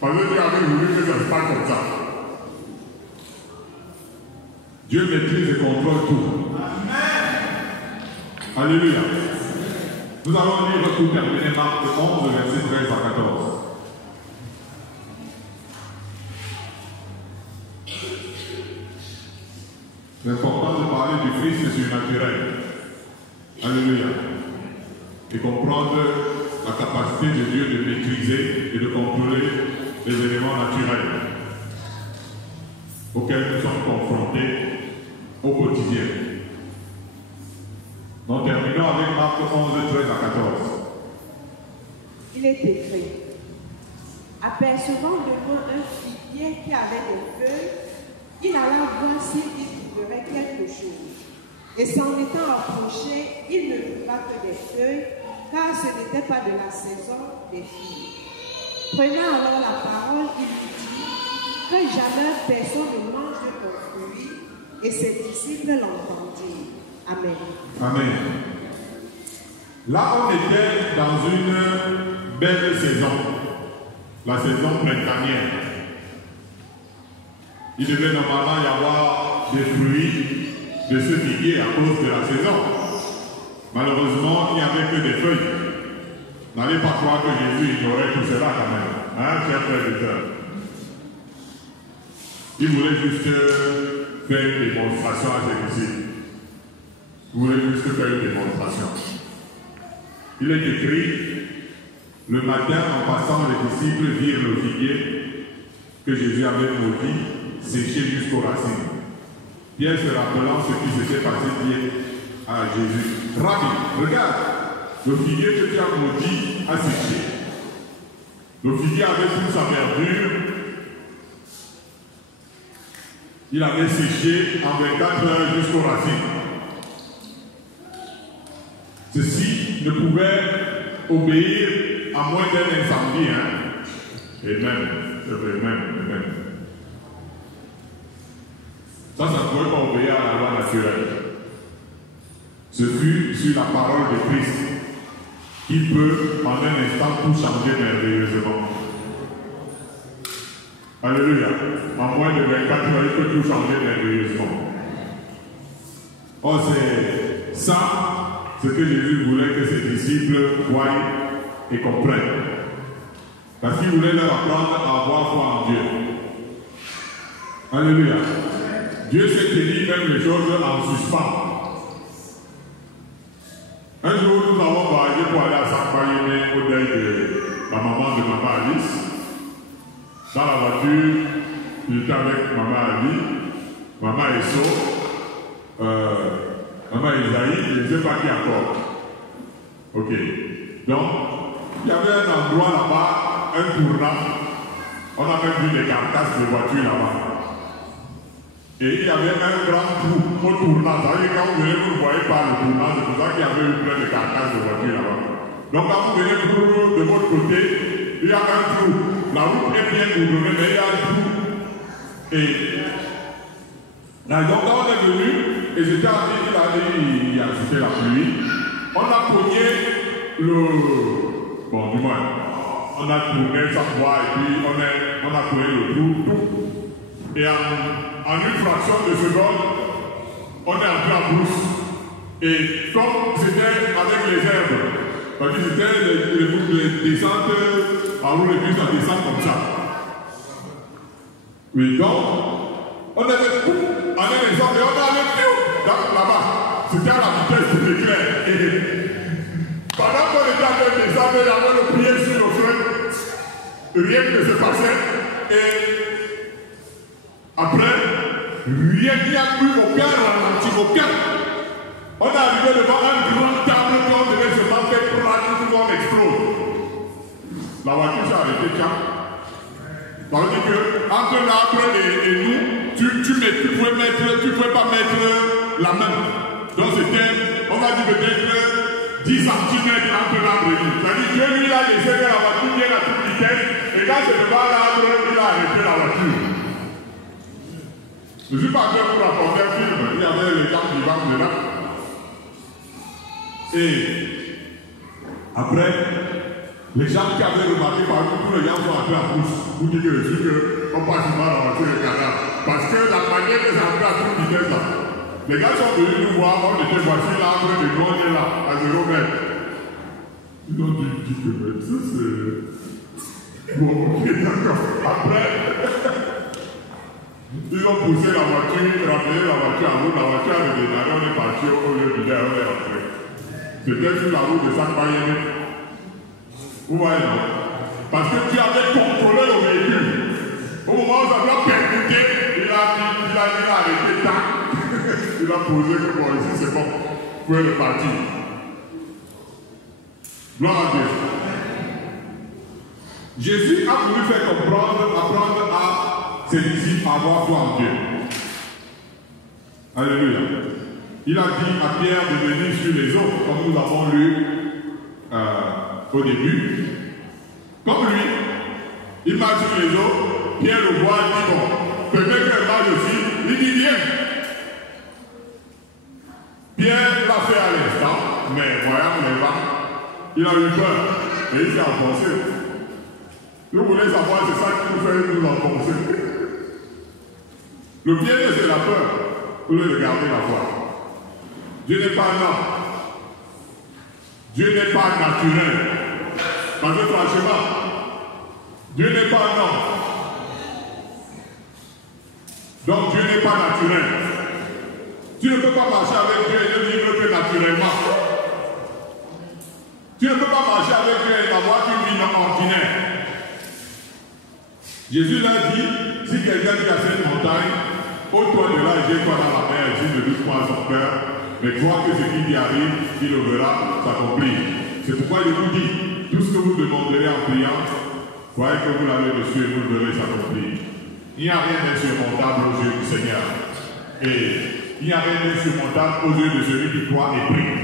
Parce que Dieu avait voulu que ça se passe comme ça. Dieu maîtrise et contrôle tout. Amen. Alléluia. Nous allons lire tout terminer Marc 11, verset 13 à 14. C'est important de parler du Christ surnaturel. Alléluia. Et comprendre la capacité de Dieu de maîtriser et de contrôler les éléments naturels auxquels nous sommes confrontés au quotidien. Nous terminons avec Marc 11, 13 à 14. Il est écrit: apercevant devant un figuier qui avait des feuilles, il alla voir s'il y trouverait quelque chose. Et s'en étant approché, il ne trouva que des feuilles, car ce n'était pas de la saison des figues. Prenant alors la parole, il lui dit: que jamais personne ne mange de ton fruit. Et ses disciples l'entendirent. Amen. Amen. Là, on était dans une belle saison, la saison printanière. Il devait normalement y avoir des fruits de ce figuier à cause de la saison. Malheureusement, il n'y avait que des feuilles. N'allez pas croire que Jésus ignorait tout cela quand même. Hein, chers frères et sœurs? Il voulait juste faire une démonstration à ses disciples. Il voulait juste faire une démonstration. Il est écrit: le matin, en passant, les disciples virent le figuier que Jésus avait maudit séché jusqu'aux racines. Pierre, se rappelant ce qui s'était passé, dit à Jésus: Rabbi, regarde, le figuier que tu as maudit a séché. Le figuier avait toute sa verdure. Il avait séché en 24 heures jusqu'aux racines. Ceci ne pouvait obéir à moins d'un incendie. Hein? Et même, c'est vrai, même. Ça ne pouvait pas obéir à la loi naturelle. Ce fut sur la parole de Christ qui peut en un instant tout changer merveilleusement. Alléluia. En moins de 24 heures, il peut tout changer merveilleusement. Or, c'est ça ce que Jésus voulait que ses disciples voient et comprennent. Parce qu'il voulait leur apprendre à avoir foi en Dieu. Alléluia. Dieu s'est tenu même les choses en suspens. Un jour, nous avons voyagé pour aller à Saint-Païmé au deuil de la maman de Maman Alice. Dans la voiture, j'étais avec Maman Ali, Maman Esso, Maman Isaïe, je ne sais pas qui encore. Ok. Donc, il y avait un endroit là-bas, un tournant. On a même vu des carcasses de voitures là-bas. Et il y avait un grand trou au tournant. Ça veut dire que quand vous venez, vous ne voyez pas le tournant. C'est pour ça qu'il y avait eu plein de carcasses de voitures là-bas. Donc quand vous venez de votre côté, il y a un trou. La route est bien goudronnée, mais il y a un trou. Et donc quand on est venu, et c'était c'était la pluie, on a cogné Bon, du moins, on a tourné sa voie et puis on a tourné le tour. Et en une fraction de seconde, on est entré en brousse. Et comme c'était avec les herbes, parce que c'était les descentes en roue, les bus en descente comme ça. Oui, donc, on avait tout en un exemple et on avait tout là-bas. C'était à la vitesse de l'éclair. Pendant qu'on était en train de descendre, il y avait le pied sur le frein. Rien ne se passait. Et après, rien n'y a plus aucun ralenti, aucun. On est arrivé devant un grand table qu'on devait se faire prendre, tout le monde explose. La voiture s'est arrêtée, tiens. Ça veut dire que entre l'arbre et nous, tu ne pouvais pas mettre la main. Donc c'était, on va dire peut-être 10 cm entre l'arbre et nous. C'est-à-dire que lui, il a laissé que la voiture vienne à toute vitesse, et quand c'est devant l'arbre, il a arrêté la voiture. Je ne suis pas en train de vous raconter un film, il y avait les gens vivants dedans. Et après, les gens qui avaient remarqué, par exemple, tous les gens sont entrés en brousse, vous dites que on passe mal à voiture le cadavre. Parce que la manière que ça entré à toute vitesse là, les gars sont venus nous voir, on était voici là, après de nous, on est là, à 0 mètres. Ils ont dit que ça c'est. Bon, ok, d'accord. Après, ils ont poussé la voiture, ramené la voiture en route, la voiture avait démarré, on est parti au lieu du on est rentré. C'était sur la route de Saint-Bayenne. Vous voyez, non? Parce que tu avais contrôlé le véhicule. Au moment où ça doit percuter, il a arrêté tac. Il a posé que bon, ici c'est bon. Vous pouvez repartir. Gloire à Dieu. Jésus a voulu faire apprendre à ses disciples à avoir foi en Dieu. Alléluia. Il a dit à Pierre de venir sur les eaux, comme nous avons lu au début. Comme lui, il marche sur les eaux, Pierre le voit, il dit bon, peut-être qu'elle marche aussi, il dit viens. Pierre l'a fait à l'instant, mais voyant les vents, il a eu peur et il s'est enfoncé. Vous voulez savoir, c'est ça qui nous fait nous enfoncer. Le piège, c'est la peur, au lieu de garder la foi. Dieu n'est pas un homme. Dieu n'est pas naturel. Parce que franchement, Dieu n'est pas un homme. Donc Dieu n'est pas naturel. Tu ne peux pas marcher avec Dieu et ne vivre que naturellement. Tu ne peux pas marcher avec Dieu et avoir une vie ordinaire. Jésus l'a dit, si quelqu'un dit à cette montagne, ôte-toi de là et jette-toi dans la mer, il ne doute pas à son cœur, mais crois que ce qui lui arrive, il le verra s'accomplir. C'est pourquoi je vous dis, tout ce que vous demanderez en priant, croyez que vous l'avez reçu et vous le verrez s'accomplir. Il n'y a rien d'insurmontable aux yeux du Seigneur. Et il n'y a rien d'insurmontable aux yeux de celui qui croit et prie.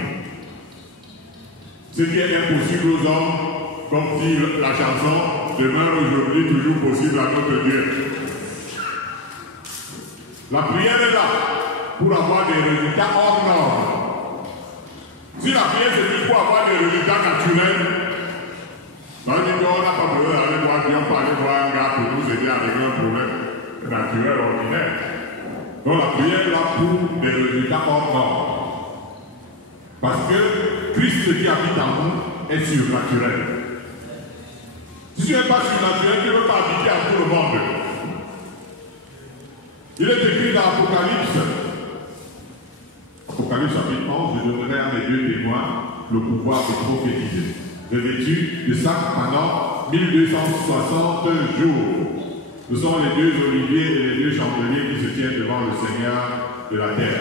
Ce qui est impossible aux hommes, comme dit la chanson, demeure aujourd'hui toujours possible à notre Dieu. La prière est là pour avoir des résultats hors normes. Si la prière c'est juste pour avoir des résultats naturels, ça veut dire qu'on n'a pas besoin d'aller voir Dieu, pas aller voir un gars pour nous aider à régler un problème naturel ordinaire. Donc la prière est là pour des résultats hors normes. Parce que Christ qui habite en nous est surnaturel. Si tu n'es pas surnaturel, tu ne peux pas habiter à tout le monde. Il est écrit dans Apocalypse. Apocalypse chapitre 11, je donnerai à mes deux témoins le pouvoir de prophétiser. Revêtus de ça pendant 1260 jours. Ce sont les deux oliviers et les deux chandeliers qui se tiennent devant le Seigneur de la terre.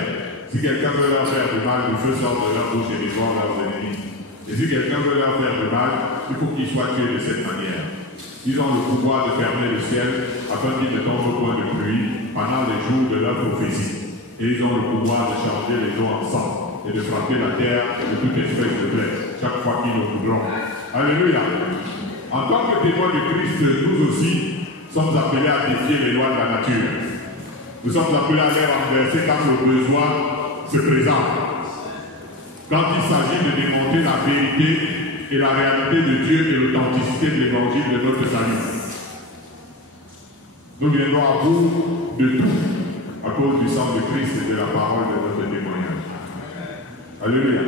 Si quelqu'un veut leur faire du mal, le feu sort de leur bouche et dévore leurs ennemis. Et si quelqu'un veut leur faire du mal, il faut qu'ils soient tués de cette manière. Ils ont le pouvoir de fermer le ciel afin qu'il ne tombe point de pluie pendant les jours de leur prophétie. Et ils ont le pouvoir de changer les eaux en sang et de frapper la terre de toute espèce de plaie chaque fois qu'ils le voudront. Alléluia. En tant que témoins de Christ, nous aussi sommes appelés à défier les lois de la nature. Nous sommes appelés à les renverser quand le besoin se présente. Quand il s'agit de démontrer la vérité et la réalité de Dieu et l'authenticité de l'évangile de notre salut. Nous viendrons à bout de tout à cause du sang de Christ et de la parole de notre témoignage. Alléluia.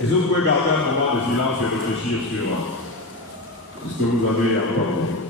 Et si vous pouvez garder un moment de silence et réfléchir sur ce que vous avez entendu.